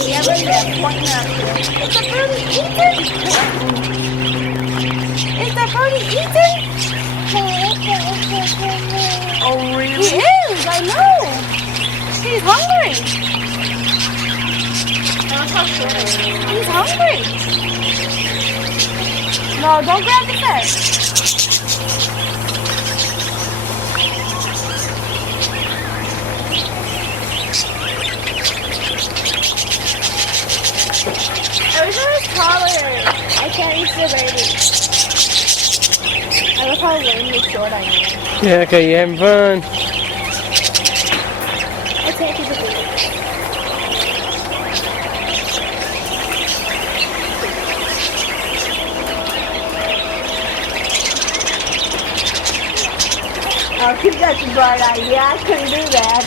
Yeah, but yeah, pointing up here. Is the birdie eating? Is the birdie eating? Oh, really? He is, I know. He's hungry. He's hungry. No, don't grab the fish. Every time it's taller, I can't reach the baby. I love how really short I am. Yeah, okay, you having fun? I can't keep the baby. Oh, keep that bright idea. I couldn't do that.